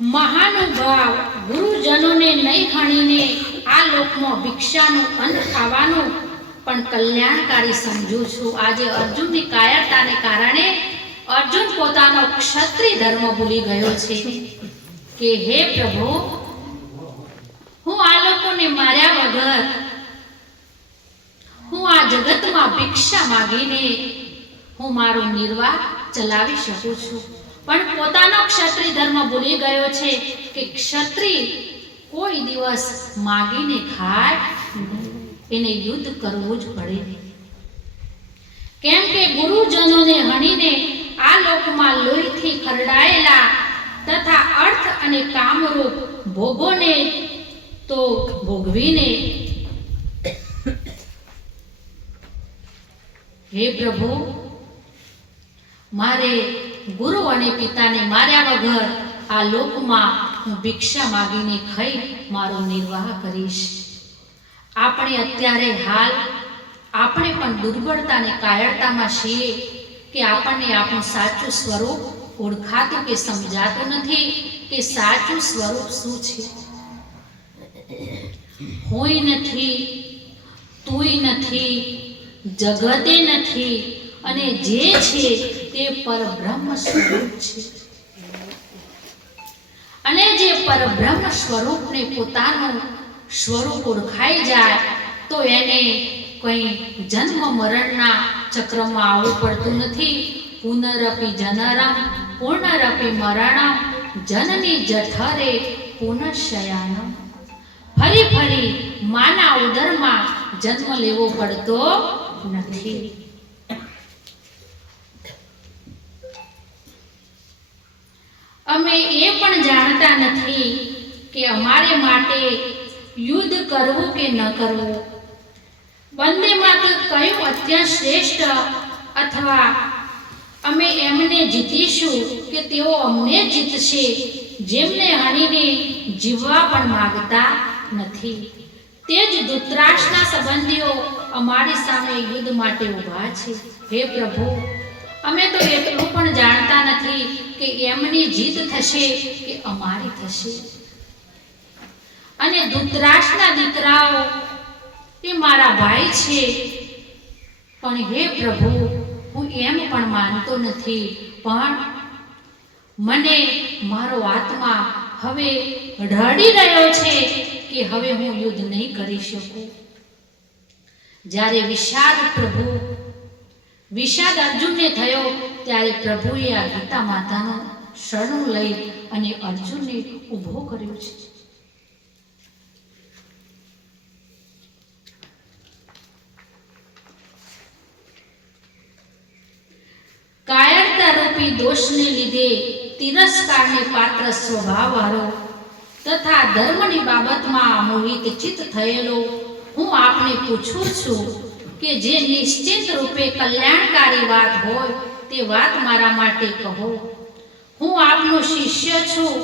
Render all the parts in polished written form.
મહાનુભાવ ગુરુજનોને નહીં ખણીને આ લોકમાં ભિક્ષાનું અંત આવવાનું પણ કલ્યાણકારી સમજું છું. આજે અર્જુનની કાયરતાને કારણે અર્જુન પોતાનો ક્ષત્રિય ધર્મ ભૂલી ગયો છે કે હે પ્રભુ, હું આ લોકોને માર્યા વગર હું આ જગતમાં ભિક્ષા માગીને હું મારો નિર્વાહ ચલાવી શકું છું. પણ પોતાનો ક્ષત્રિય ધર્મ ભૂલી ગયો છે કે ક્ષત્રિય કોઈ દિવસ માગીને ખાય, એને યુદ્ધ કરવું જ પડે. કેમ કે ગુરુજનોને હણીને આ લોકમાં લોહીથી ખરડાયેલા તથા અર્થ અને કામરૂપ ભોગોને તો ભોગવીને હે પ્રભુ, મારે ગુરુ અને પિતાને માર્યા વગર આ લોકમાં હું ભિક્ષા માગીને ખાઈ મારો નિર્વાહ કરીશ. આપણે અત્યારે હાલ આપણે પણ દુર્બળતા અને કાયરતામાં છીએ કે આપણને આપણું સાચું સ્વરૂપ ઓળખાતું કે સમજાતું નથી કે સાચું સ્વરૂપ શું છે. હોય નથી, તુંય નથી, જગતે નથી અને જે છે તે પરબ્રહ્મ સ્વરૂપ છે. અને જે પરબ્રહ્મ સ્વરૂપને પોતાનું સ્વરૂપ ઓળખાઈ જાય તો એને કોઈ જન્મ મરણના ચક્રમાં આવવું પડતું નથી. પુનરપી જનરમ પૂર્ણરપી મરણમ જનની જઠરે પુનઃશયાનમ. ફરી ફરી માના ઉદરમાં જન્મ લેવો પડતો નથી. અમે એ પણ જાણતા નથી કે અમારે માટે યુદ્ધ કરવું કે ન કરવું, બંનેમાંથી કયું અત્યંત શ્રેષ્ઠ, અથવા અમે એમને જીતીશું કે તેઓ અમને જીતશે, જેમને હણીને જીવવા પણ માંગતા નથી. તે જ ધૃતરાષ્ટ્રના સંબંધીઓ અમારી સામે યુદ્ધ માટે ઊભા છે. હે પ્રભુ, અમે તો એટલું પણ જાણતા નથી કે એમની જીત થશે કે અમારી થશે. અને ધૃતરાષ્ટ્રના દીકરાઓ એ મારા ભાઈ છે, પણ હે પ્રભુ, હું એમ પણ માનતો નથી. પણ મને મારો આત્મા હવે રડી રહ્યો છે કે હવે હું યુદ્ધ નહીં કરી શકું. જ્યારે વિષાદ અર્જુનને થયો ત્યારે પ્રભુએ આ ગીતા માતાનું શરણું લઈ અને અર્જુનને ઊભો કર્યો છે. કાયરતા રૂપી દોષને લીધે તિરસ્કારને પાત્ર સ્વભાવવાળો તથા ધર્મની બાબતમાં મોહિત ચિત્ત થયેલો હું આપને પૂછું છું કે જે નિશ્ચિત રૂપે કલ્યાણકારી વાત હોય તે વાત મારા માટે કહો. હું આપનો શિષ્ય છું,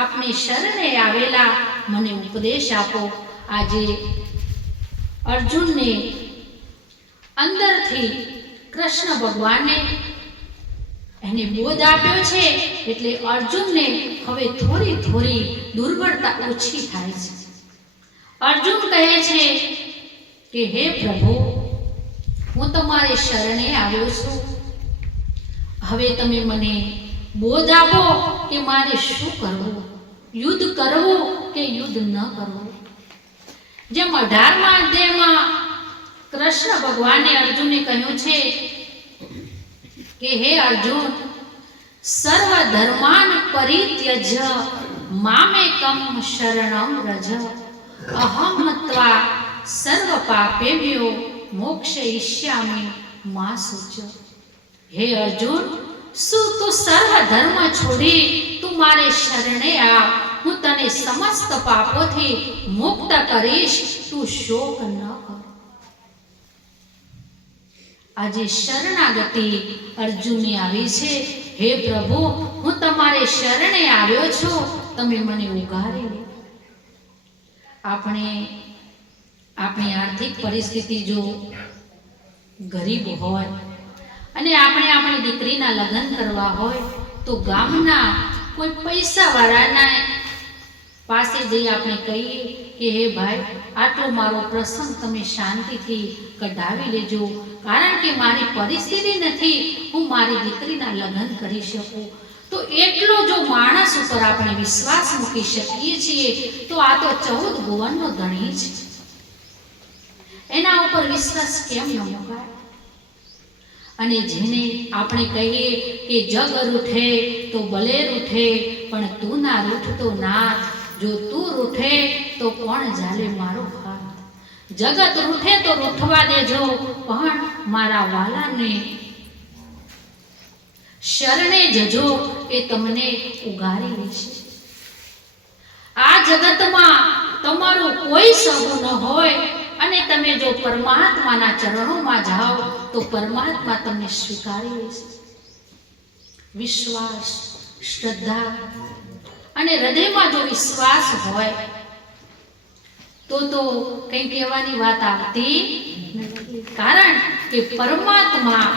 આપને શરણે આવેલા મને ઉપદેશ આપો. આજે અર્જુનને અંદરથી કૃષ્ણ ભગવાને એને બોધ આપ્યો છે, એટલે અર્જુનને હવે થોડી થોડી દુર્બળતા ઓછી થાય છે. અર્જુન કહે છે કે હે પ્રભુ, હું તમારી શરણે આવ્યો છું. હવે તમે મને બોધ આપો કે મારે શું કરવું, યુદ્ધ કરવું કે યુદ્ધ ન કરવું. જેમ 18મા અધ્યાયમાં કૃષ્ણ ભગવાને અર્જુનને કહ્યું છે કે હે અર્જુન, સર્વ ધર્માન પરિત્યજ્ય મામેકમ શરણમ રજ અહમ ત્વા સર્વ પાપેભ્યો મોક્ષયિષ્યામિ મા શુચ. હે અર્જુન, શું તું સર્વ ધર્મ છોડી તું મારે શરણે આવ, હું તને સમસ્ત પાપોથી મુક્ત કરીશ, તું શોક ન કર. આજે શરણાગતિ અર્જુનની આવી છે. હે પ્રભુ, હું તમારે શરણે આવ્યો છું, તમે મને ઉગારી લો. આપણી આર્થિક પરિસ્થિતિ જો ગરીબ હોય અને આપણે આપણી દીકરીના લગ્ન કરવા હોય તો ગામના કોઈ પૈસાવાળાના પાસે જઈ આપણે કહીએ કે હે ભાઈ, આટલો મારો પ્રસંગ તમે શાંતિથી કઢાવી લેજો, કારણ કે મારી પરિસ્થિતિ નથી હું મારી દીકરીના લગ્ન કરી શકું. તો એટલો જો માણસ ઉપર આપણે વિશ્વાસ મૂકી શકીએ છીએ તો આ તો 14 ભુવનનો ધણી છે, એના ઉપર વિશ્વાસ કેમ ન મુકાય? અને જેને આપણે કહીએ કે જગ રૂઠે તો ભલે રૂઠે, પણ તું ના રૂઠતો નાથ, જો તું રૂઠે તો કોણ ઝાલે મારો હાથ. જગત રૂઠે તો રૂઠવા દેજો, પણ મારા વાલાને શરણે જજો, એ તમને ઉગારી લેશે. આ જગતમાં તમારું કોઈ સગું ન હોય અને તમે જો પરમાત્માના ચરણોમાં જાઓ તો પરમાત્મા તમને સ્વીકારી લેશે. વિશ્વાસ, શ્રદ્ધા અને હૃદયમાં જો વિશ્વાસ હોય તો કંઈ કહેવાની વાત આવતી નથી, કારણ કે પરમાત્મા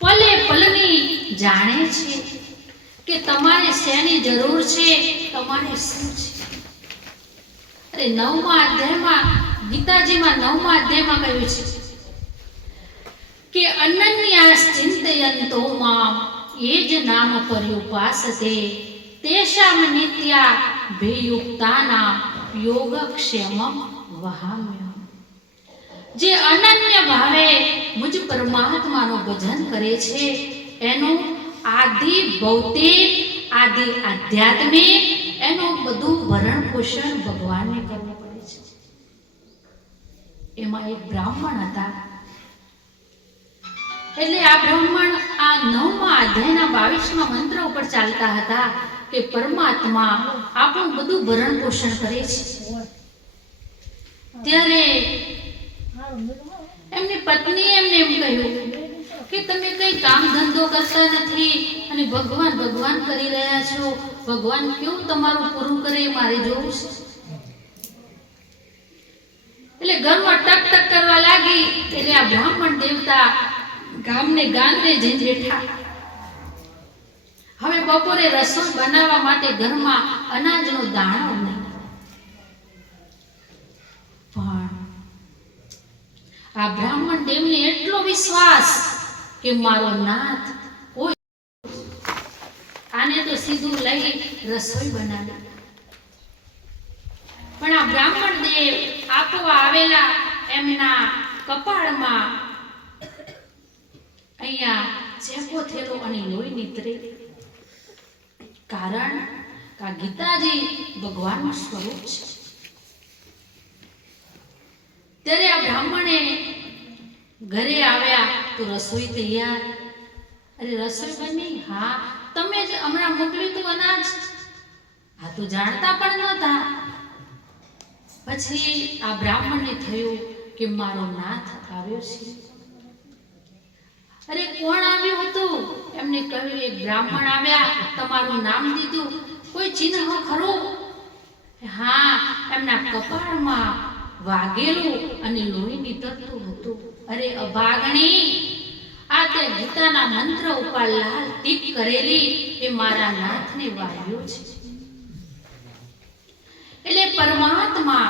પલે પલની જાણે છે કે તમારે શેની જરૂર છે, તમારે શું છે. અરે 9મા અધ્યાયમાં, ગીતાજીમાં 9મા અધ્યાયમાં કહ્યું છે કે અનન્યાસ ચિંતયંતો મામ એ જ નામ પર્યુપાસતે તેષામ નિત્યા ભેયુક્તાના યોગક્ષેમમ વહામ્ય. જે અનન્ય ભાવે મુજ પરમાત્માનું ભજન કરે છે એનું આદિ ભૌતિક, આદિ આધ્યાત્મિક, એનું બધું ભરણ પોષણ ભગવાનને કરવું પડે છે. એમાં એક બ્રાહ્મણ હતા, એટલે આ બ્રાહ્મણ આ 9મા અધ્યાયના 22મા મંત્ર ઉપર ચાલતા હતા કે પરમાત્મા આપણું બધું ભરણ પોષણ કરે છે. ત્યારે એમની પત્નીએ એમને એમ કહ્યું કે તમે કઈ કામ ધંધો કરતા નથી અને ભગવાન ભગવાન કરી રહ્યા છો, ભગવાન કેવું તમારું પૂરું કરે એ મારે જોવું છે. એટલે ઘરમાં ટક ટક કરવા લાગી. એટલે આ બ્રાહ્મણ દેવતા ગામને ગાંધે જઈને બેઠા. હવે બપોરે રસોઈ બનાવવા માટે ઘરમાં અનાજનો દાણો નહીં, પણ આ બ્રાહ્મણ દેવને એટલો વિશ્વાસ કે મારો નાથ કોઈ આને તો સીધું લઈ રસોઈ બનાવી. પણ આ બ્રાહ્મણ દેવ આપવા આવેલા એમના કપાળમાં અહીંયા ચેપો થયેલો અને લોહી નીતરે, કારણ કે આ ગીતાજી ભગવાનનું સ્વરૂપ છે. ત્યારે આ બ્રાહ્મણે ઘરે આવ્યા તો રસોઈ તૈયાર. અરે રસોઈ બની? હા. તમે જ હમણાં મોકલ્યું તું અનાજ? હા. તો જાણતા પણ નહોતા. પછી આ બ્રાહ્મણને થયું કે મારો નાથ આવ્યો છે. અરે કોણ આવ્યું હતું? એમને કહ્યું એક બ્રાહ્મણ આવ્યા, તમારું નામ દીધું, કોઈ ચિહ્ન ખરું? હા. એમના કપાળમાં વાગેલું અને લોહી નીતરતું હતું. અરે અભાગણી, આ તે ગીતાના મંત્ર ઉપર લાલ ટીક કરેલી એ મારા નાથને વાગ્યો છે. એટલે પરમાત્મા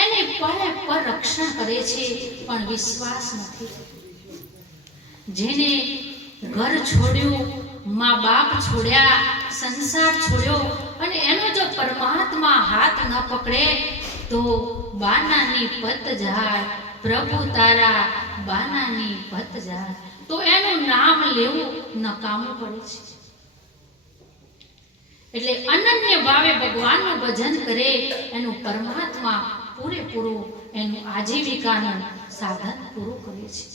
એને પળે પર રક્ષણ કરે છે, પણ વિશ્વાસ નથી. જેને ઘર છોડ્યું, મા બાપ છોડ્યા, સંસાર છોડ્યો અને એનો જો પરમાત્મા હાથ ન પકડે તો બાનાની પત જાય, પ્રભુ તારા બાનાની પત જાય, તો એનું નામ લેવું નકામું પડે છે. એટલે અનન્ય ભાવે ભગવાનનું ભજન કરે એનું પરમાત્મા પૂરેપૂરું એનું આજીવિકાનું સાધન પૂરું કરે છે.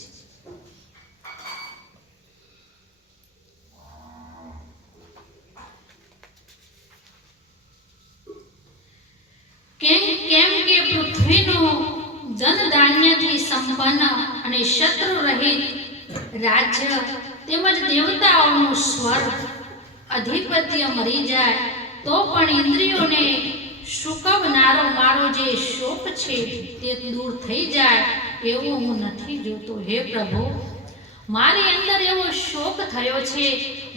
કેમ કે પૃથ્વીનું ધન ધાન્યથી સંપન્ન અને શત્રુ રહિત રાજ્ય તેમજ દેવતાઓનું સ્વર્ગ અધિપત્ય મરી જાય તો પણ ઇન્દ્રિયોને સુકવનારો મારો જે શોક છે તે દૂર થઈ જાય એવું હું નથી જોતો. હે પ્રભુ, મારી અંદર એવો શોક થયો છે,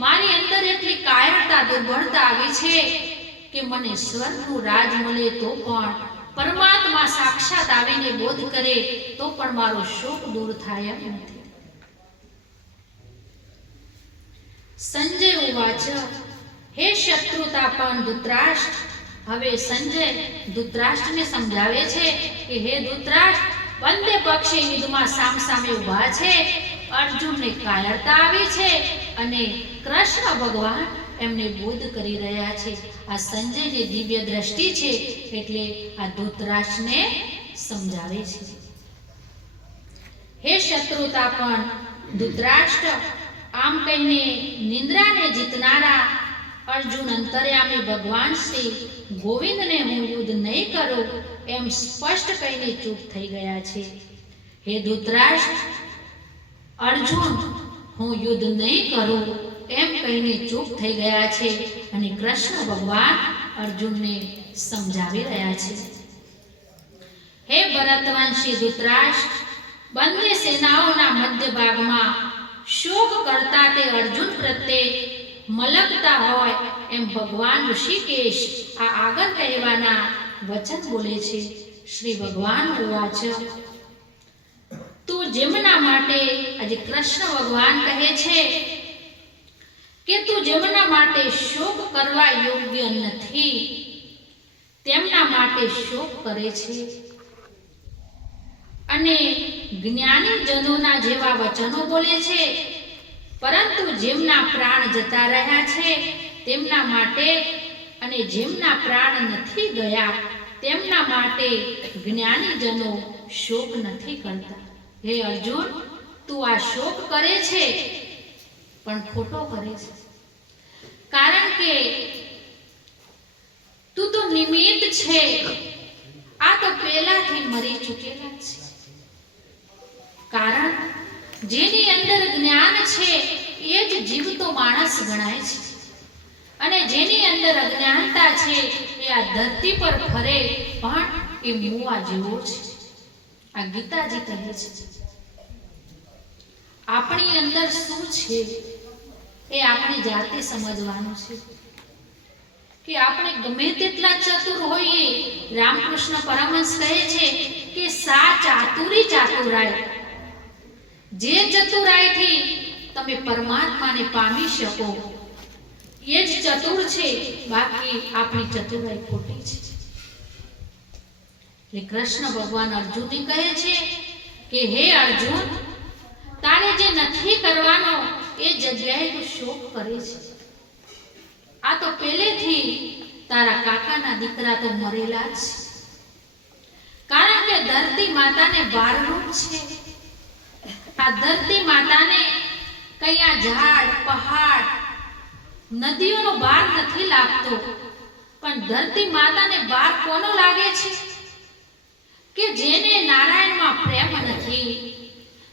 મારી અંદર એટલી કાયરતા દુર્બળતા આવી છે કે મને સ્વર્ગનું રાજ મળે તો પણ, પરમાત્મા સાક્ષાત આવીને બોધ કરે તો પણ મારો શોક દૂર થાય એમ નથી. સંજય ઉવાચ હે શત્રુતાપન ધૃતરાષ્ટ્ર. હવે સંજય ધૃતરાષ્ટ્રને સમજાવે છે કે હે ધૃતરાષ્ટ્ર, બંને પક્ષે યુદ્ધમાં સામસામે ઊભા છે. અર્જુનને કાયરતા આવી છે અને કૃષ્ણ ભગવાન એમને બોધ કરી રહ્યા છે. આ સંજયને દિવ્ય દ્રષ્ટિ છે એટલે આ ધૃતરાષ્ટ્રને સમજાવે છે. હે શત્રુતાપન ધૃતરાષ્ટ્ર, આમ કહીને નિંદ્રાને જીતનારા અર્જુન અંતર્યામી ભગવાન શ્રી ગોવિંદને હું યુદ્ધ નહીં કરું એમ સ્પષ્ટ કહીને ચૂપ થઈ ગયા છે. હે ધૃતરાષ્ટ્ર, અર્જુન હું યુદ્ધ નહીં કરું એમ કહીને ચૂપ થઈ ગયા છે અને કૃષ્ણ ભગવાન અર્જુનને સમજાવી રહ્યા છે. હે ભરતવંશી ધૃતરાષ્ટ્ર, બંને સેનાઓના મધ્ય ભાગમાં શોક કરતા તે અર્જુન પ્રત્યે મલકતા હોય એમ ભગવાન ઋષિકેશ આ આગળ કહેવાના વચન બોલે છે. શ્રી ભગવાન ઉવાચ તું જેમના માટે, આજે કૃષ્ણ ભગવાન કહે છે કે તું જેમના માટે શોક કરવા યોગ્ય નથી તેમના માટે શોક કરે છે અને જ્ઞાની જનોના જેવા વચનો બોલે છે, પરંતુ જેમના પ્રાણ જતા રહ્યા છે તેમના માટે અને જેમના પ્રાણ નથી ગયા તેમના માટે જ્ઞાની જનો શોક નથી કરતા. હે અર્જુન, તું આ શોક કરે છે પણ ખોટો કરે છે, કારણ કે તું તો નિમિત્ત છે. આ તો પહેલાથી મરી ચૂકેલા છે. કારણ જેની અંદર જ્ઞાન છે એ જ જીવતો માણસ ગણાય છે અને જેની અંદર અજ્ઞાનતા છે એ આ ધરતી પર ફરે પણ એ મુવા જેવો છે. આ ગીતાજી કહે છે. આપણી અંદર શું છે એ આપણે જાતે સમજવાનું છે કે આપણે ગમે તેટલા ચતુર હોઈએ. રામકૃષ્ણ પરમહંસ કહે છે કે સા ચાતુરી ચાતુરાય, જે ચતુરાઈથી તમે પરમાત્માને પામી શકો એ જ ચતુર છે, બાકી આપણી ચતુરાઈ ખોટી છે. એટલે કૃષ્ણ ભગવાન અર્જુનને કહે છે કે હે અર્જુન, તારે જે નથી કરવાનો એ જગ્યાએ તું શોક કરે છે. આ તો પહેલેથી તારા કાકાના દીકરા તો મરેલા જ છે, કારણ કે ધરતી માતાને 12 રૂપ છે. આ ધરતી માતાને કયા ઝાડ પહાડ નદીઓનો ભાર નથી લાગતો, પણ ધરતી માતાને ભાર કોનો લાગે છે કે જેને નારાયણમાં પ્રેમ નથી,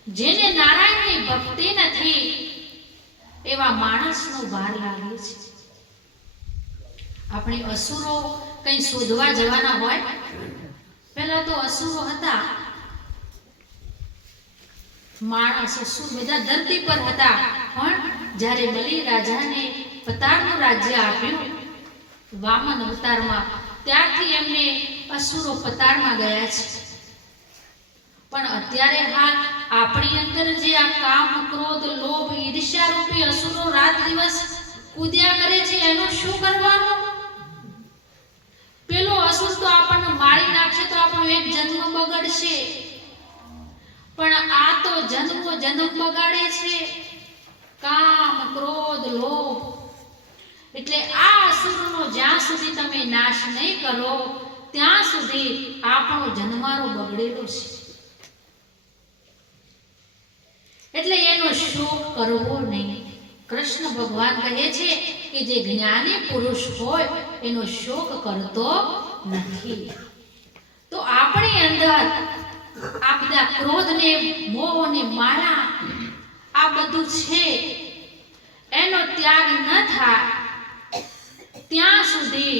જેને નારાયણની ભક્તિ નથી, એવા માણસનો ભાર લાગે છે. આપણે અસુરો કંઈ શોધવા જવાના હોય, પહેલા તો અસુરો હતા, માણસ અસુર બધા ધરતી પર હતા, પણ જ્યારે બલિ રાજાને પતાળનું રાજ્ય આપ્યું વામન અવતારમાં, ત્યારથી એમને અસુરો પતાળમાં ગયા છે. પણ અત્યારે હાલ આપણી અંદર જે આ કામ ક્રોધ લોભ ઈર્ષ્યા રૂપી અસુરો રાત દિવસ કૂદ્યા કરે છે, એનું શું કરવાનું? પેલો અસુર તો આપણને મારી નાખશે તો આપણો એક જન્મ બગડશે, પણ આ તો જન્મો જન્મ બગાડે છે. કામ ક્રોધ લોભ, એટલે આ અસુરનો જ્યાં સુધી તમે નાશ નહીં કરો ત્યાં સુધી આપણો જન્મારો બગડેલો છે. એટલે એનો શોક કરવો નહીં. કૃષ્ણ ભગવાન કહે છે કે જે જ્ઞાની પુરુષ હોય એનો શોક કરતો નથી. તો આપણી અંદર આ બધા ક્રોધ ને મોહ ને માયા આ બધું છે, એનો ત્યાગ ન થાય ત્યાં સુધી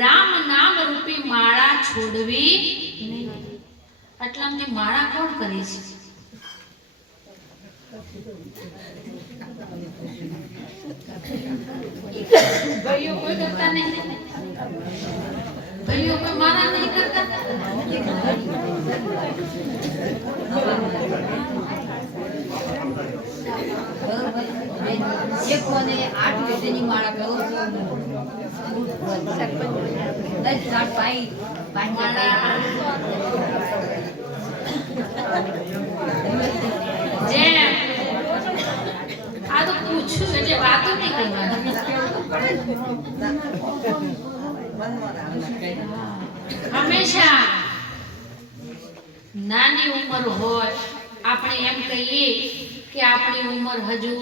રામ નામ રૂપી માળા છોડવી નહીં. આટલામાંથી માળા કોણ કરે છે? ભાઈઓ કોઈ કરતા નહીં, ભાઈઓ કોઈ મારા નહીં કરતા. એક કોને 8 વેટેની માળા કરો છો, 10 સાત પાઈ માળા જેમ આ તો પૂછ્યું એટલે વાતો નહીં કરવાની. હંમેશા નાની ઉંમર હોય આપણે એમ કહીએ કે આપણી ઉંમર હજુ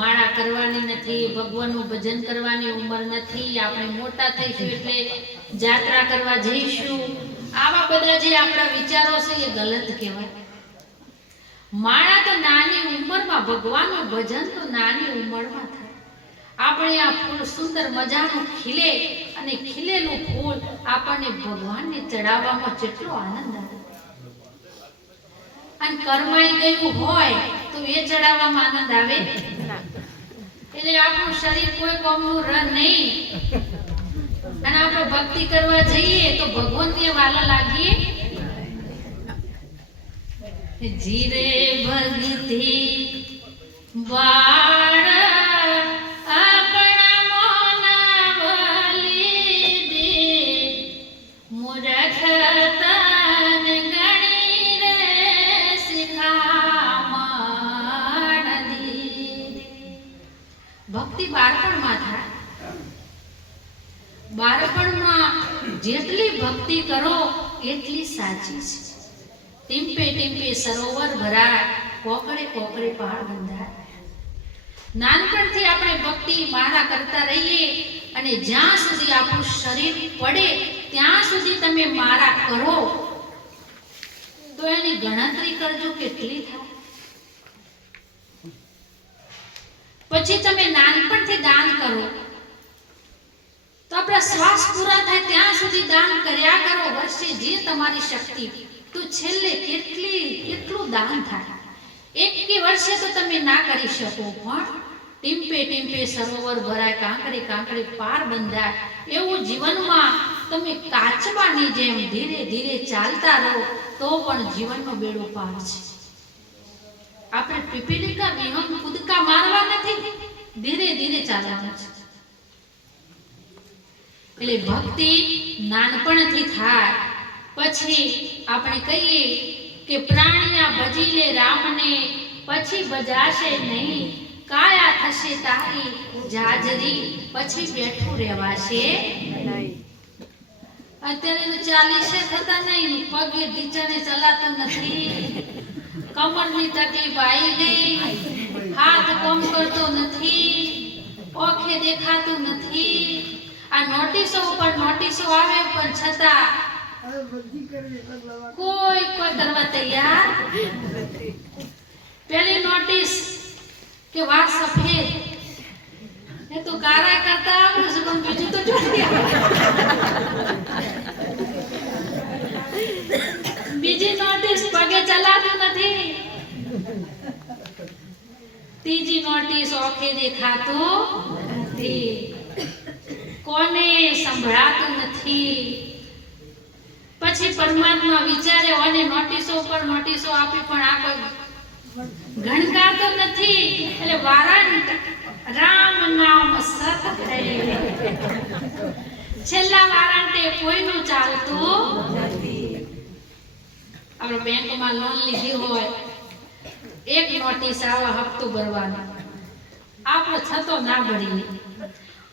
માળા કરવાની નથી, ભગવાનનું ભજન કરવાની ઉંમર નથી, આપણે મોટા થઈશું એટલે જાત્રા કરવા જઈશું. આવા બધા જે આપણા વિચારો છે એ ગલત કહેવાય. માળા તો નાની ઉંમરમાં, ભગવાનનું ભજન તો નાની ઉંમરમાં થાય. આપણે આ ફૂલ સુંદર મજાનું ખીલે અને ખીલેલું ફૂલ આપણને ભગવાનને ચડાવવામાં કેટલો આનંદ આવે. અને કરમાઈ ગયું હોય તો એ ચડાવવામાં આનંદ આવે. એટલે આપણું શરીર કોઈ કોમનું રહ નહીં અને આપણે ભક્તિ કરવા જઈએ તો ભગવાનને વાલા લાગીએ. જીરે ભક્તિ વાળ આપણા મોનાવલી દે મૂરખ તન ગણી રે શિખામણ દીધે. ભક્તિ બાળપણમાં થાય. બાળપણમાં જેટલી ભક્તિ કરો એટલી સાચી છે. ટીમ્પે ટીમ્પે સરોવર ભરાય, કોકડે કોકડે પહાડ બંધાય. નાનપણથી આપણે ભક્તિ માળા કરતા રહીએ અને જ્યાં સુધી આપણું શરીર પડે ત્યાં સુધી તમે માળા કરો તો એની ગણતરી કરજો કેટલી થાય. પછી તમે નાનપણથી દાન કરો તો આપણા શ્વાસ પૂરા થાય ત્યાં સુધી દાન કર્યા કરો. વર્ષે જે તમારી શક્તિ તો છેલ્લે કેટલું દાન થાય. એક કે વર્ષે તો તમે ના કરી શકો, પણ ટીમ્પે ટીમ્પે સરોવર ભરાય, કાંકરે કાંકરે પાર બંધાય. એવું જીવનમાં તમે કાચબાની જેમ ધીરે ધીરે ચાલતા રહો તો પણ જીવનનો બેડો પાર છે. આપણે પીપીલિકા વિહંગ કૂદકા મારવા નથી, ધીરે ધીરે ચાલવાનું છે. એટલે ભક્તિ નાનપણથી થાય. પછી આપણે કહીએ કે પ્રાણિયા ભજી લે રામને, પછી ભજાશે નહીં. કાયા થશે તારી જાજરી, પછી બેઠું રહેવાશે નહીં. અત્યારે તો 40 થતા નહીં, પગે ઢીચણે ચલાતો નથી, કમરની તકલીફ આવી ગઈ, હાથ કામ કરતો નથી, ઓખે દેખાતું નથી. આ નોટિસો ઉપર નોટિસો આવે પણ છતાં કોઈ કરવા તૈયાર નથી. પેલી નોટિસ કે વાળ સફેદ એ તો કારા કરતા આવડે છે પણ બીજું તો જોડી બીજી નોટિસ પગે ચલાતું નથી, ત્રીજી નોટિસ ઓખે દેખાતું નથી, કોને સંભળાતું નથી. પછી પરમાત્મા વિચારે અને નોટિસો પર નોટિસો આપી પણ આ કોઈ ગણકારતો નથી. એટલે વારાંત રામ નામ સત થઈ. છેલ્લા વારાંતે કોઈનું ચાલતું નથી. આપણે બેંકમાં લોન લીધી હોય, એક નોટિસ આવે હપ્તો ભરવાનો, આપણો છતો ના ભરીએ.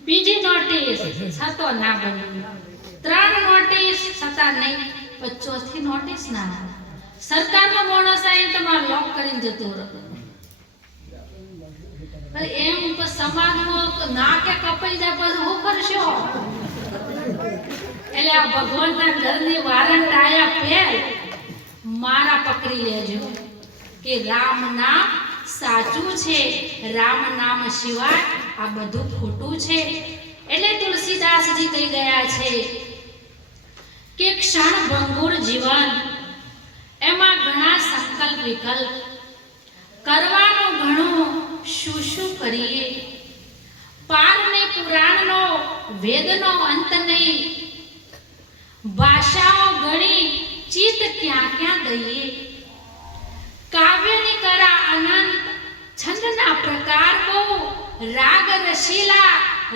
બીજી નોટિસ છતો ના ભરીએ. 3 નોટિસ છતાં નહીં, પણ ચોથી નોટિસ ના. સરકારનો માણસ આવીને તમારે લોક કરીને જતો રહે. એમ સમાજમાં ના કે કપાઈ જાય પછી શું કરશો? એટલે આ ભગવાનના ઘરની વારંટ આયા પહેલ મારા પકડી લેજો કે રામ નામ સાચું છે, રામ નામ સિવાય આ બધું ખોટું છે. એટલે તુલસીદાસજી કહી ગયા છે કે ક્ષણ ભંગુર જીવન, એમાં ઘણા સંકલ્પ વિકલ્પ, કરવાનું ઘણું શું શું કરીએ, પારને પુરાણનો વેદનો અંત નહીં, ભાષાઓ ઘણી ચિત્ત ક્યાં ક્યાં દઈએ, કાવ્યની કરા અનંત, છંદના પ્રકાર બહુ, રાગ રસીલા,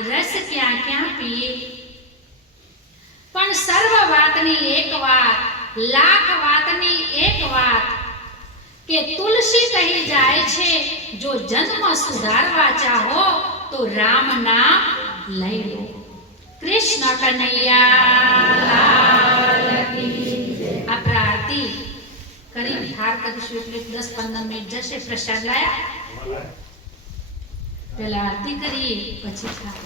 રસ ક્યાં ક્યાં પીએ, પણ સર્વ વાતની એક વાત, લાખ વાતની એક વાત, કે તુલસી કહી જાય છે, જો જન્મ સુધારવા ચાહો તો રામ નામ લઈ લો. કૃષ્ણ કનૈયા લાલ કી જય. આપણે આરતી કરી થાર કરીશું એટલે 10-15 મિનિટ જશે. પ્રસાદ લાયા, પહેલા આરતી કરીએ પછી થાર.